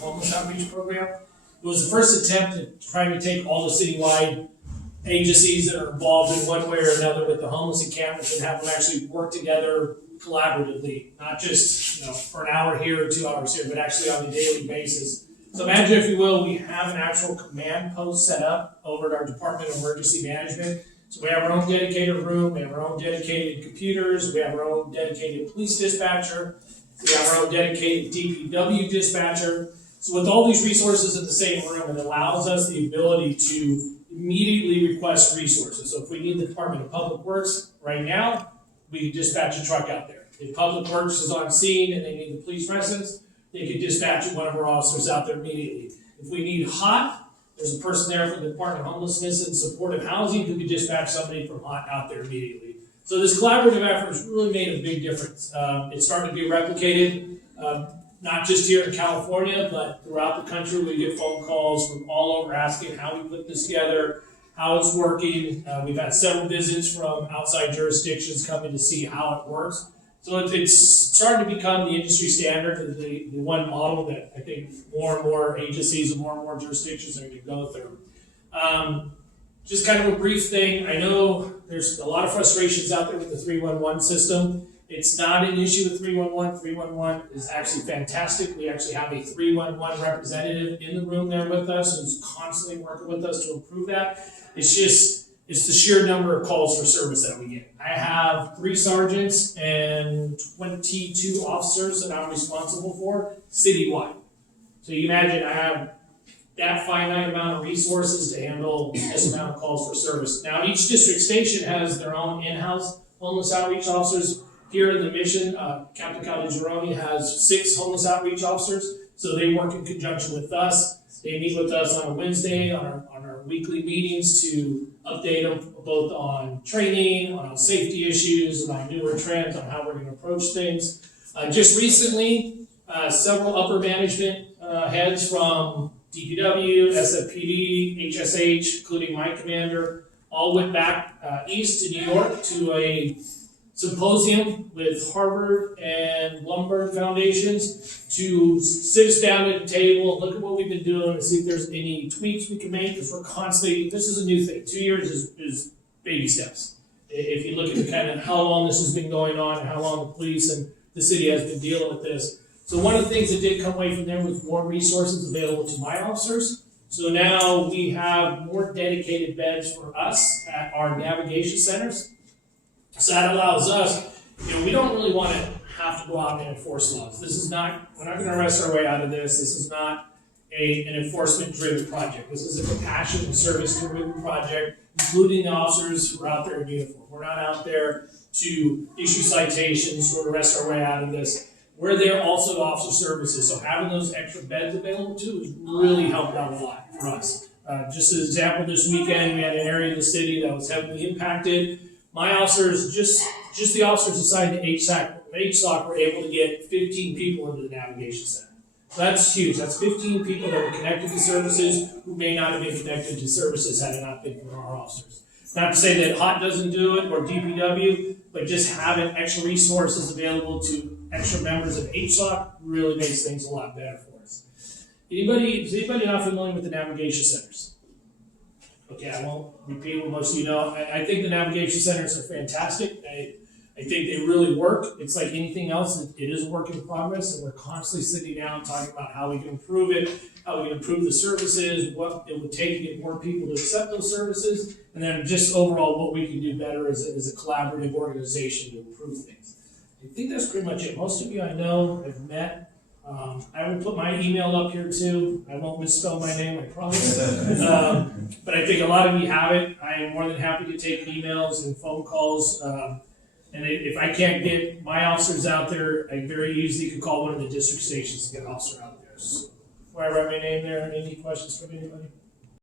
homeless outreach program. It was the first attempt at trying to take all the citywide agencies that are involved in one way or another with the homeless encampments and have them actually work together collaboratively, not just for an hour here or 2 hours here, but actually on a daily basis. So imagine, if you will, we have an actual command post set up over at our Department of Emergency Management. So we have our own dedicated room, we have our own dedicated computers, we have our own dedicated police dispatcher, we have our own dedicated DPW dispatcher. So with all these resources in the same room, it allows us the ability to immediately request resources. So if we need the Department of Public Works right now, we can dispatch a truck out there. If Public Works is on scene and they need the police presence, they can dispatch one of our officers out there immediately. If we need HOT, there's a person there from the Department of Homelessness and Supportive Housing who can dispatch somebody from HOT out there immediately. So this collaborative effort has really made a big difference. It's starting to be replicated, not just here in California, but throughout the country. We get phone calls from all over asking how we put this together, how it's working. We've had several visits from outside jurisdictions coming to see how it works. So it's starting to become the industry standard, the one model that I think more and more agencies and more jurisdictions are going to go through. Just kind of a brief thing. I know there's a lot of frustrations out there with the 311 system. It's not an issue with 311. 311 is actually fantastic. We actually have a 311 representative in the room there with us who's constantly working with us to improve that. It's the sheer number of calls for service that we get. I have 3 sergeants and 22 officers that I'm responsible for citywide. So you imagine I have that finite amount of resources to handle this amount of calls for service. Now, each district station has their own in-house homeless outreach officers. Here in the Mission, Captain Caltagirone has 6 homeless outreach officers, so they work in conjunction with us. They meet with us on a Wednesday on our weekly meetings to update them both on training, on safety issues, and on newer trends, on how we're going to approach things. Just recently, several upper management heads from DPW, SFPD, HSH, including my commander, all went back east to New York to a symposium with Harvard and Blumberg Foundations to sit us down at a table, look at what we've been doing, and see if there's any tweaks we can make, because we're constantly, this is a new thing. 2 years is baby steps. If you look at the kind of how long this has been going on and how long the police and the city has been dealing with this. So one of the things that did come away from there was more resources available to my officers. So now we have more dedicated beds for us at our navigation centers. So that allows us, we don't really want to have to go out and enforce laws. This is not, we're not going to arrest our way out of this. This is not an enforcement-driven project. This is a compassion and service-driven project, including the officers who are out there in uniform. We're not out there to issue citations or arrest our way out of this. We're there also to offer services. So having those extra beds available too has really helped out a lot for us. Just as an example, this weekend we had an area of the city that was heavily impacted. My officers, just the officers assigned to HSOC were able to get 15 people into the navigation center. So that's huge. That's 15 people that were connected to services who may not have been connected to services had it not been for our officers. Not to say that HOT doesn't do it or DPW, but just having extra resources available to extra members of HSOC really makes things a lot better for us. Is anybody not familiar with the navigation centers? Okay, I won't repeat what most of you know. I think the navigation centers are fantastic. I think they really work. It's like anything else. It is a work in progress, and we're constantly sitting down talking about how we can improve it, how we can improve the services, what it would take to get more people to accept those services, and then just overall what we can do better as a collaborative organization to improve things. I think that's pretty much it. Most of you I know have met. I will put my email up here too. I won't misspell my name, I promise. But I think a lot of you have it. I am more than happy to take emails and phone calls. And if I can't get my officers out there, I very easily could call one of the district stations to get an officer out there. So before I write my name there, any questions from anybody?